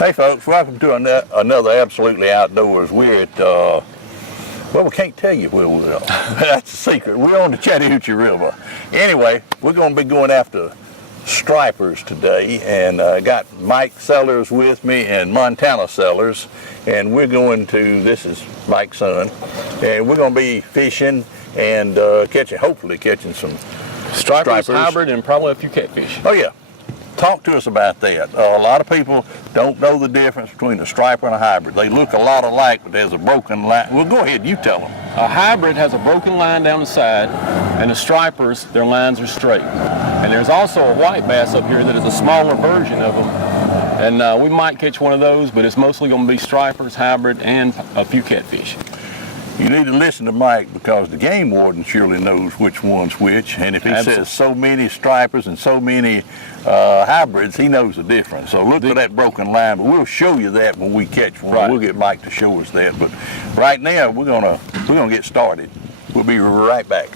Hey folks, welcome to another Absolutely Outdoors. We're at, well, we can't tell you where we're at. That's a secret. We're on the Chattahoochee River. Anyway, we're going to be going after stripers today, and got Mike Sellers with me and Montana Sellers, and we're going to, this is Mike's son, and we're going to be fishing and hopefully catching some stripers, hybrid, and probably a few catfish. Oh yeah. Talk to us about that. A lot of people don't know the difference between a striper and a hybrid. They look a lot alike, but there's a broken line. Well, go ahead, you tell them. A hybrid has a broken line down the side, and the stripers, their lines are straight. And there's also a white bass up here that is a smaller version of them. And we might catch one of those, but it's mostly going to be stripers, hybrid, and a few catfish. You need to listen to Mike, because the game warden surely knows which one's which, and if he says so many stripers and so many hybrids, he knows the difference. So look for that broken line, but we'll show you that when we catch one. Right. We'll get Mike to show us that. But right now we're gonna get started. We'll be right back.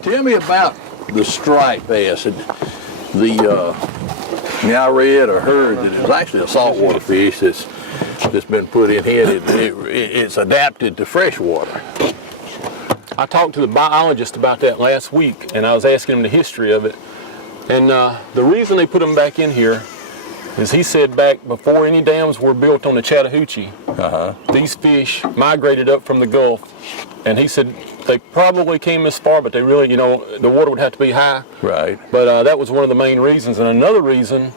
Tell me about the striped bass. I read or heard that it's actually a saltwater fish that's been put in here. It's adapted to freshwater. I talked to the biologist about that last week, and I was asking him the history of it. And the reason they put them back in here is, he said, back before any dams were built on the Chattahoochee, these fish migrated up from the Gulf, and he said they probably came this far, but they really, the water would have to be high. Right. But that was one of the main reasons. And another reason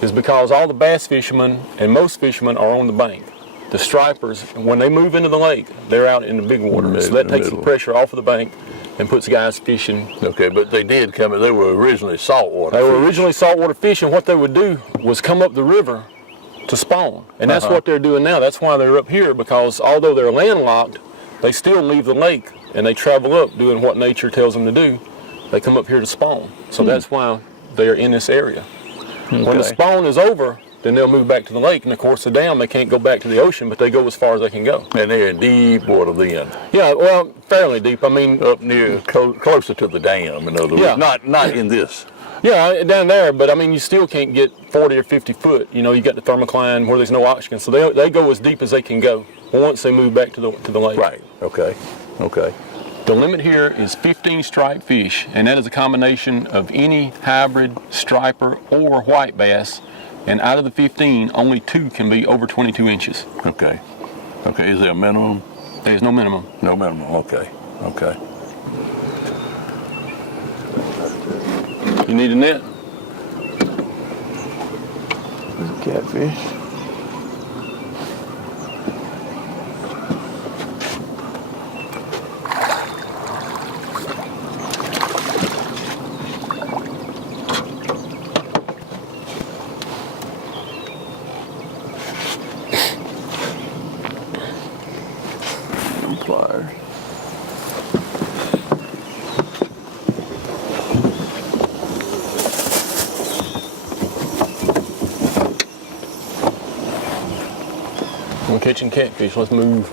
is because all the bass fishermen and most fishermen are on the bank. The stripers, when they move into the lake, they're out in the big water. So that takes the pressure off of the bank and puts guys fishing. Okay, but they were originally saltwater fish. They were originally saltwater fish, and what they would do was come up the river to spawn. And that's what they're doing now. That's why they're up here, because although they're landlocked, they still leave the lake and they travel up doing what nature tells them to do. They come up here to spawn. So that's why they're in this area. Okay. When the spawn is over, then they'll move back to the lake, and of course the dam, they can't go back to the ocean, but they go as far as they can go. And they're in deep water then? Yeah, well, fairly deep. I mean, up near, closer to the dam, in other words, not in this. Yeah, down there, but I mean, you still can't get 40 or 50 foot. You got the thermocline where there's no oxygen, so they go as deep as they can go once they move back to the lake. Right, okay. The limit here is 15 striped fish, and that is a combination of any hybrid, striper, or white bass. And out of the 15, only 2 can be over 22 inches. Okay. Is there a minimum? There's no minimum. No minimum. Okay. You need a net? Catfish. Pliers. We're catching catfish. Let's move.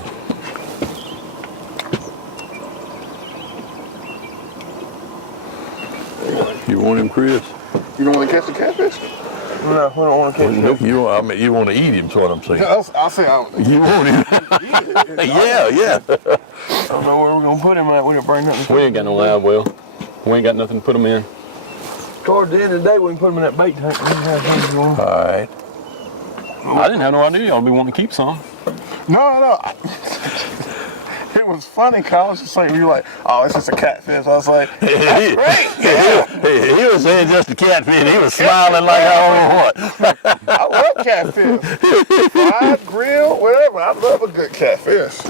You want him, Chris? You don't want to catch the catfish? No, I don't want to catch him. You want to eat him, is what I'm saying. I'll say I don't. You want him? Yeah. I don't know where we're going to put him at. We didn't bring nothing. We ain't got no live well. We ain't got nothing to put them in. Towards the end of the day, we can put them in that bait tank. All right. I didn't have no idea y'all be wanting to keep some. No. it was funny because I was just like, you were like, oh, it's just a catfish. I was like, that's great. Yeah. He was saying just a catfish. He was smiling like I don't know what. I love catfish. Fried, grilled, whatever. I love a good catfish.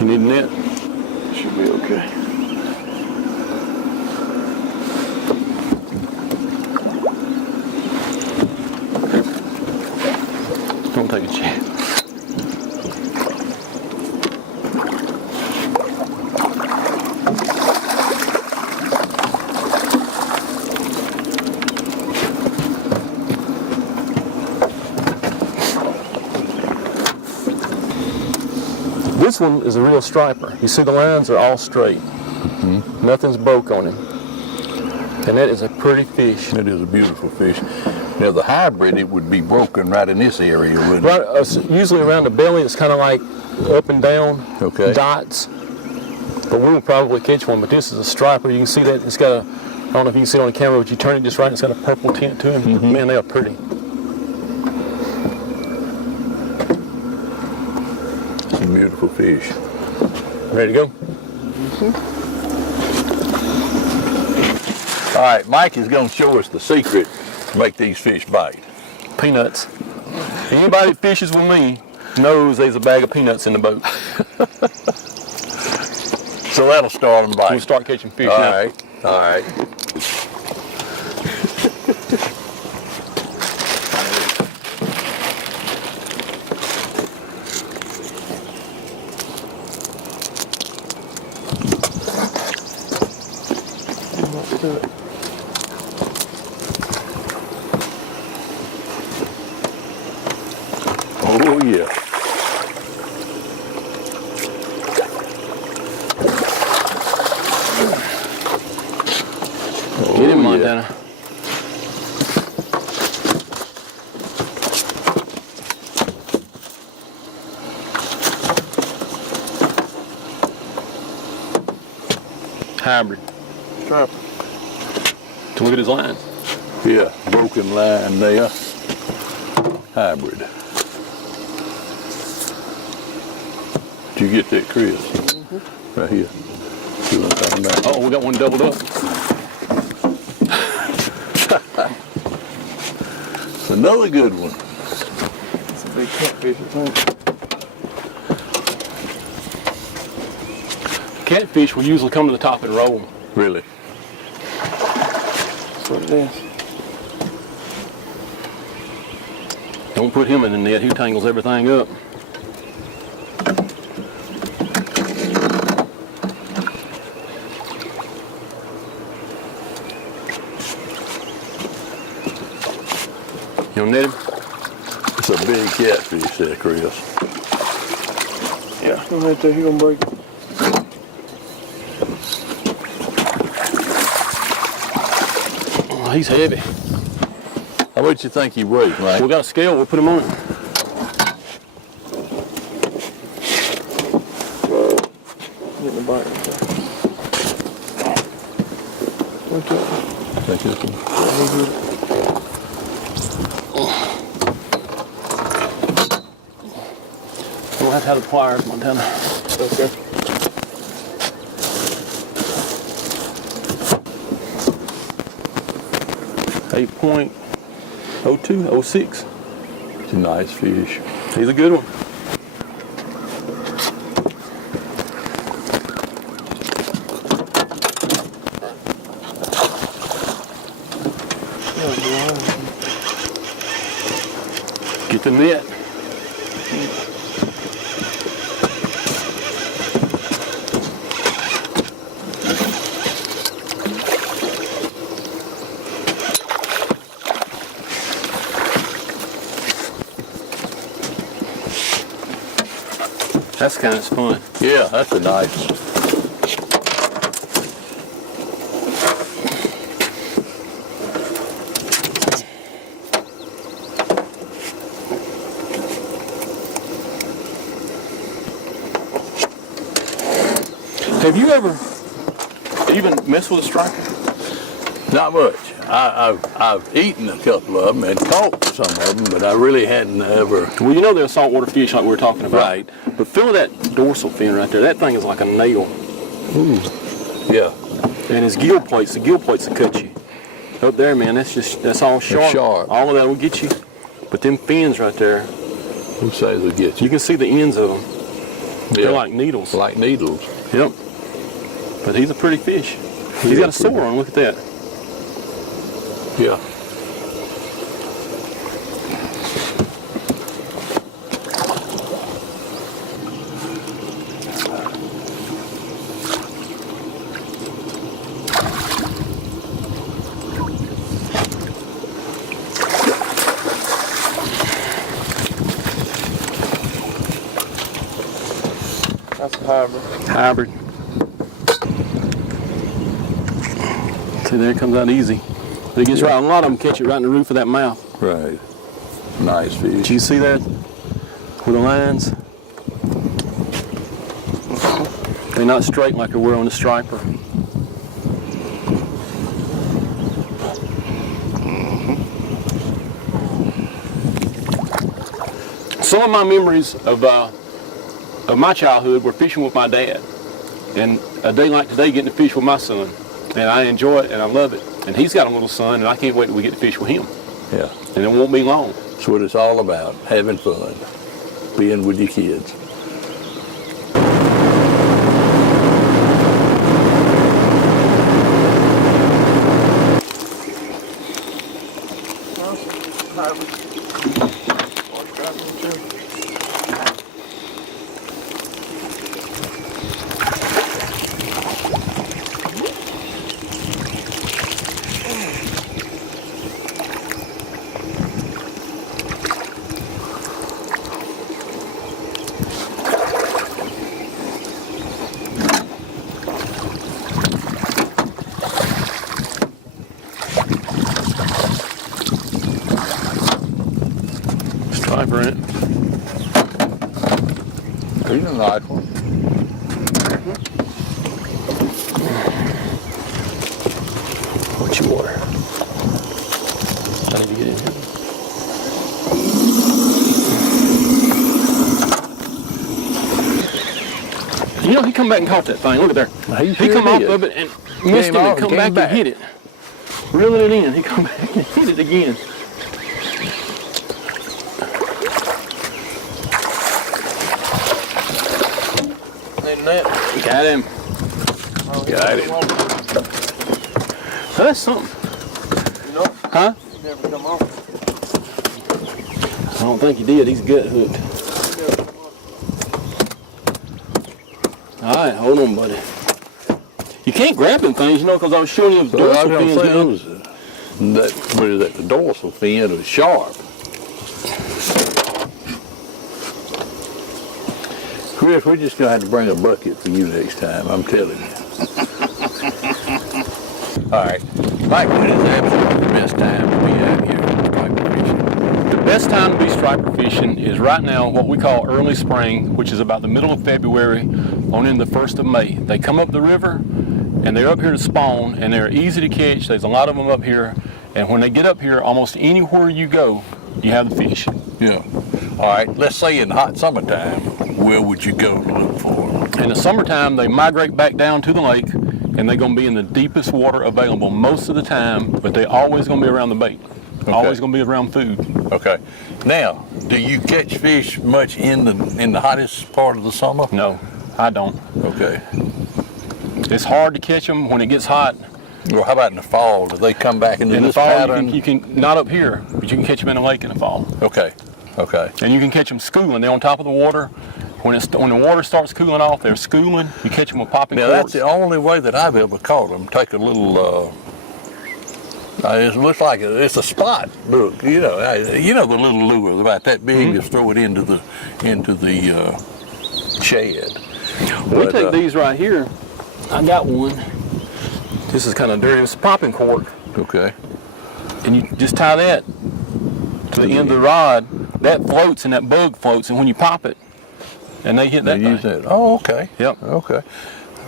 You need a net? Should be okay. Don't take a chance. This one is a real striper. You see the lines are all straight. Mm-hmm. Nothing's broke on him. And that is a pretty fish. It is a beautiful fish. Now the hybrid, it would be broken right in this area, wouldn't it? Right, usually around the belly, it's kind of like up and down dots. But we will probably catch one. But this is a striper. You can see that it's got a, I don't know if you can see it on the camera, but you turn it just right, it's got a purple tint to him. Mm-hmm. Man, they are pretty. It's a beautiful fish. Ready to go? Mm-hmm. All right, Mike is going to show us the secret to make these fish bite. Peanuts. Anybody that fishes with me knows there's a bag of peanuts in the boat. So that'll start them biting. We'll start catching fish all now. Right, all right. Oh yeah. Get him, Montana. Hybrid. Striper. To look at his lines. Yeah, broken line there. Hybrid. Did you get that, Chris? Mm-hmm. Right here. See what I'm talking about? Oh, we got one doubled up. It's another good one. It's a big catfish, I think. Catfish will usually come to the top and roll. Really? That's what it is. Don't put him in the net, he tangles everything up. You gonna net him? It's a big catfish there, Chris. Yeah, go right there, he gonna break it. Oh, he's heavy. How much you think he weighs, Mike? We got a scale, we'll put him on it. Getting the bite right there. What's that? Take this one. We'll have to have the pliers, Montana. Okay. .0206. It's a nice fish. He's a good one. Get the net. That's kind of fun. Yeah, that's a nice. Have you ever even messed with a striker? Not much. I've eaten a couple of them and caught some of them, but I really hadn't ever. Well, you know they're saltwater fish like we were talking about. Right. But feel that dorsal fin right there. That thing is like a nail. Ooh. Yeah. And his gill plates, the gill plates will cut you. Up there, man, that's all sharp. Sharp. All of that will get you. But them fins right there, Who says they'll get you? you can see the ends of them. Yeah. They're like needles. Like needles. Yep. But he's a pretty fish. He's got a sore on him. Look at that. Yeah. That's a hybrid. Hybrid. See, there it comes out easy. But it gets right, a lot of them catch it right in the roof of that mouth. Right. Nice fish. Did you see that? With the lines? They're not straight like they were on the striper. Some of my memories of my childhood were fishing with my dad. And a day like today, getting to fish with my son. And I enjoy it and I love it. And he's got a little son and I can't wait till we get to fish with him. Yeah. And it won't be long. That's what it's all about, having fun, being with your kids. Hybrid. Oh, you got them too. Striper in it. He's a nice one. What's your water? I need to get in here. You know, he come back and caught that thing. Look at there. He He sure come off did. of it and missed him and come came back back. and hit it. Reeling it in. He come back and hit it again. Need that. Got him. Got him. That's something. You know, Huh? he never come off. I don't think he did. He's gut hooked. He never come off. All right, hold on, buddy. You can't grab them things, you know, because I was showing you the Well, I dorsal was fins. gonna say, man. what is that? The dorsal fin was sharp. Chris, we're just gonna have to bring a bucket for you next time. I'm telling you. All right, Mike, when is absolutely the best time to be out here striper fishing? The best time to be striper fishing is right now, what we call early spring, which is about the middle of February on into the 1st of May. They come up the river and they're up here to spawn and they're easy to catch. There's a lot of them up here. And when they get up here, almost anywhere you go, you have the fish. Yeah. All right, let's say in hot summertime, where would you go to look for them? In the summertime, they migrate back down to the lake and they're gonna be in the deepest water available most of the time, but they're always gonna be around the bait. Okay. Always gonna be around food. Okay. Now, do you catch fish much in the hottest part of the summer? No, I don't. Okay. It's hard to catch them when it gets hot. Well, how about in the fall? Do they come back into In the this fall, pattern? you can not up here, but you can catch them in the lake in the fall. Okay. Okay. And you can catch them schooling. They're on top of the water. When the water starts cooling off, they're schooling. You catch them with popping Now, corks. that's the only way that I've ever caught them. Take a little, it looks like it's a spot. Look, you know the little lure about that big. Just throw it into the shed. We But, take these right here. I got one. This is kind of dirty. It's a popping cork. Okay. And you just tie that to the end of the rod. That floats and that bug floats. And when you pop it, and they hit that They use thing. that. Oh, okay. Yep. Okay.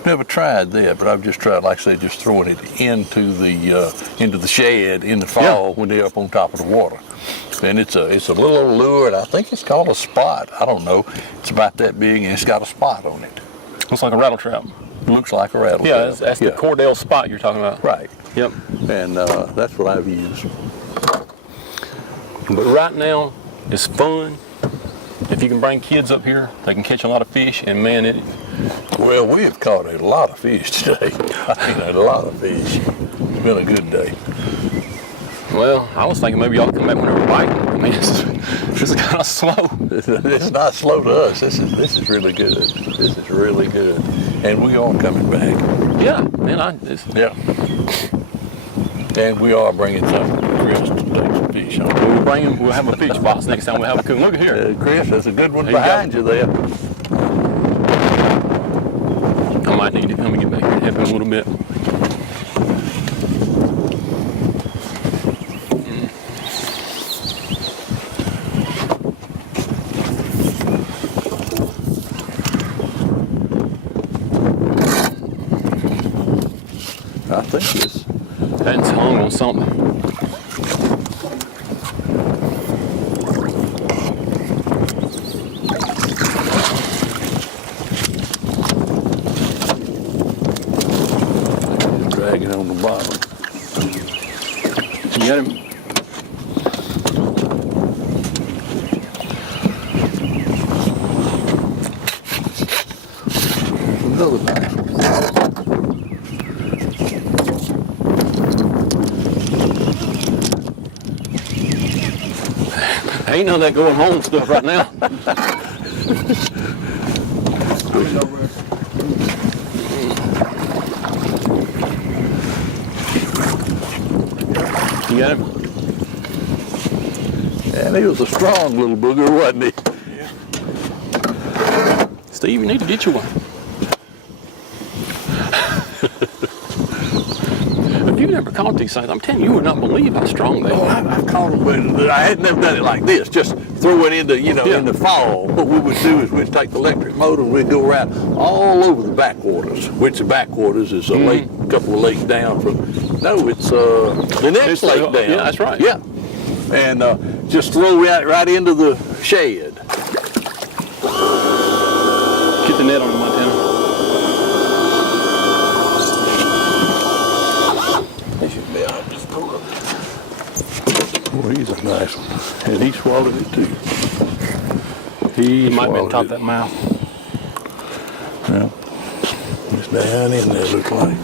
Never tried that, but I've just tried, like I say, just throwing it into the shed in the fall when they're up on top of the water. And it's a little lure, and I think it's called a spot. I don't know. It's about that big, and it's got a spot on it. Looks like a rattle trap. Looks like a rattle Yeah, trap. that's the Cordell spot you're talking about. Right. Yep. And that's what I've used. But right now, it's fun. If you can bring kids up here, they can catch a lot of fish, and man, Well, we have caught a lot of fish today. I mean, a lot of fish. It's been a good day. well, I was thinking maybe y'all come back when they were biting. I mean, it's kind of slow. It's not slow to us. This is really good. This is really good. And we are coming back. Yeah, man, Yeah. And we are bringing some Chris to take some fish on. we'll have a fish box next time we have a coon. Look at here. Chris, that's a good one There you behind you there. I might need to come and get back here and help him a little bit. I think it's That's hung on something. dragging on the bottom. You got him? Another nice one. Ain't none of that going home stuff right now. You got him? And he was a strong little booger, wasn't he? Steve, you need to get you one. If you've never caught these things, I'm telling you, you would not believe how strong they are. I've caught them, but I had never done it like this. Just throw it into, in the fall. What we would do is we'd take the electric motor and we'd go around all over the backwaters, which the backwaters is a lake, a couple of lakes down from, no, it's the next lake down. Yeah, that's right. Yeah. And just throw it right into the shed. Get the net on him, Montana. He should be out. Just pull up. Well, he's a nice one. And he swallowed it too. He might be on swallowed top it. of that mouth. Yeah. It's down in there, looks like.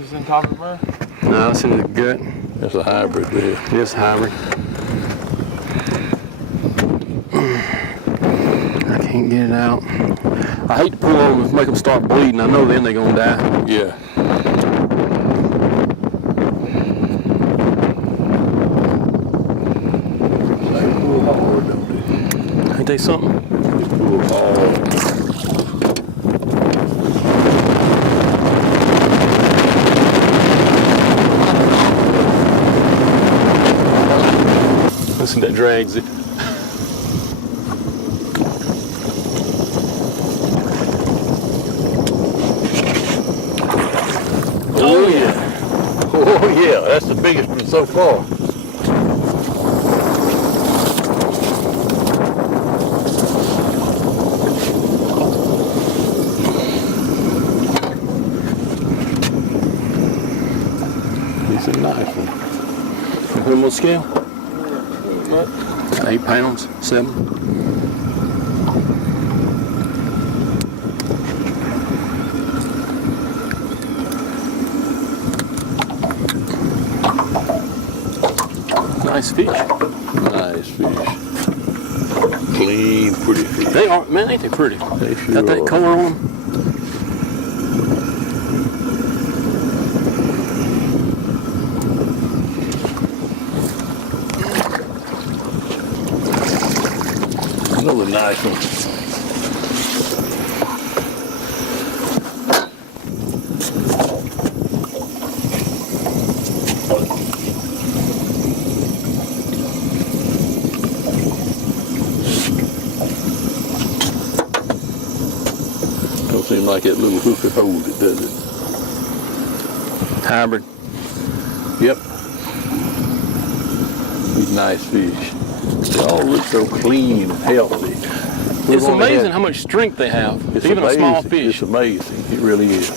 Is it in top of the mouth? No, it's in the gut. That's a hybrid there. It's hybrid. I can't get it out. I hate to pull on them and make them start bleeding. I know then they're gonna die. Yeah. They pull hard, don't they? Ain't they something? They pull hard. Listen, that drags it. Oh yeah. Oh yeah, that's the biggest one so far. It's a nice one. Put him on scale. 8 pounds, 7. Nice fish. Nice fish. Clean, pretty fish. They are, man, ain't they pretty? They sure Got that are. color on them. Another nice one. seems like that little hook would hold it, does it? Hybrid. Yep. These nice fish. They all look so clean and healthy. It's amazing how much strength they have, even a small fish. It's amazing. It really is.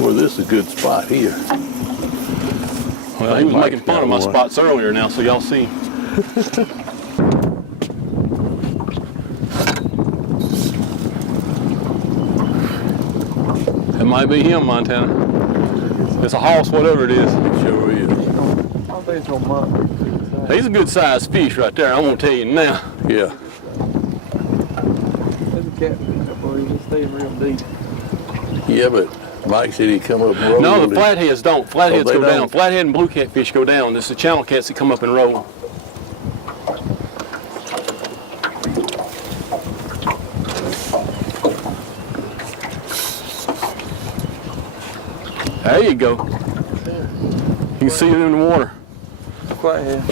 Well, this is a good spot here. Well, he was making fun of my spots earlier now, so y'all see. It might be him, Montana. It's a hoss, whatever it is. It sure is. I don't think it's no month. He's a good sized fish right there, I'm gonna tell you now. Yeah. There's a catfish up there. He's staying real deep. Yeah, but Mike said he'd come up and roll. No, the flatheads don't. Flatheads they go down. don't? Flathead and blue catfish go down. It's the channel cats that come up and roll. There you go. You can see it in the water. Flathead.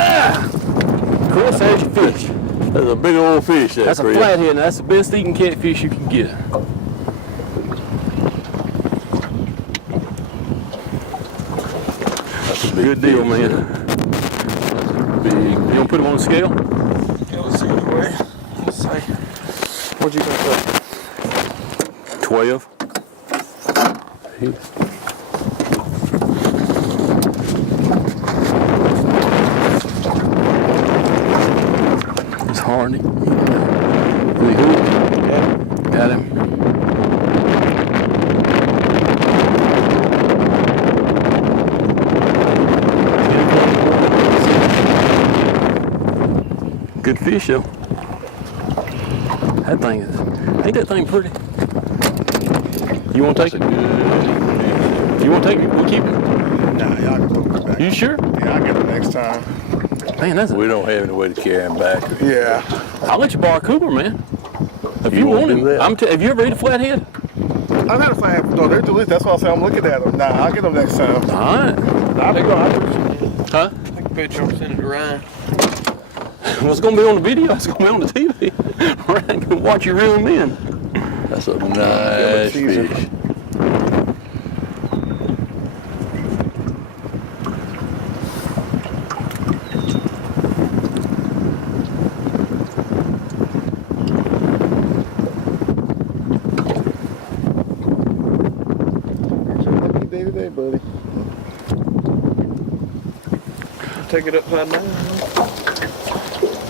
Of course, there's your fish. That's a big old fish there, That's a Chris. flathead, and that's the best eating catfish you can get. That's a big Good deal, fish. man. Big. You gonna put them on the scale? Yeah, let's see anyway. Let's see. What'd you think of? 12. It's Hardy. The hook. Got him. Good fish though. That thing is, ain't that thing pretty? You want to take it? You want to take it? We'll keep it. Nah, y'all can put me back. You sure? Yeah, I'll get it next time. Man, that's We don't have any way to carry him back. Yeah. I'll let you borrow a cooler, man. If You you won't want do him. that? Have you ever ate a flathead? I've had a flag. No, they're delicious. That's why I say I'm looking at them. Nah, I'll get them next time. All right. I'll be right. Huh? Take a picture and send it to Ryan. Well, it's going to be on the video. It's going to be on the TV. Ryan can watch you reel him in. That's a nice season. fish. Lucky day today, buddy. Take it upside down.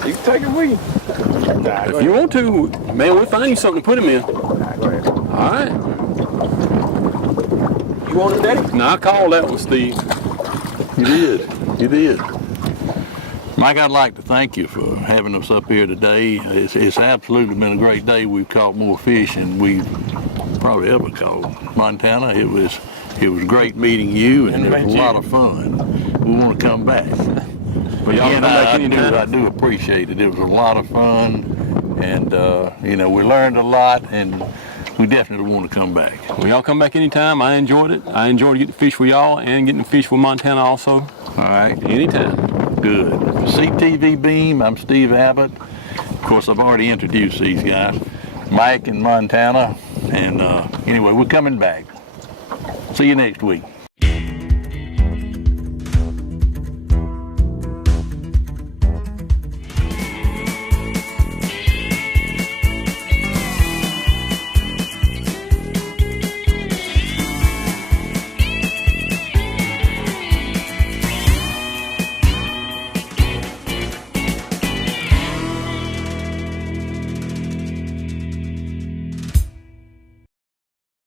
You can take it with you. Nah, go If you want to, man, we'll find you something to put him in. ahead. Go ahead. All right. You want it, Daddy? Now, I called that one, Steve. You did. You did. Mike, I'd like to thank you for having us up here today. It's absolutely been a great day. We've caught more fish than we've probably ever caught. Montana, it was great meeting you, and it was a lot of fun. We want to come back. But y'all again, come back I anytime. do appreciate it. It was a lot of fun, and we learned a lot, and we definitely want to come back. Well, y'all come back anytime. I enjoyed it. I enjoyed getting to fish with y'all and getting to fish with Montana also. All right. Anytime. Good. CTV Beam, I'm Steve Abbott. Of course, I've already introduced these guys, Mike and Montana. And anyway, we're coming back. See you next week.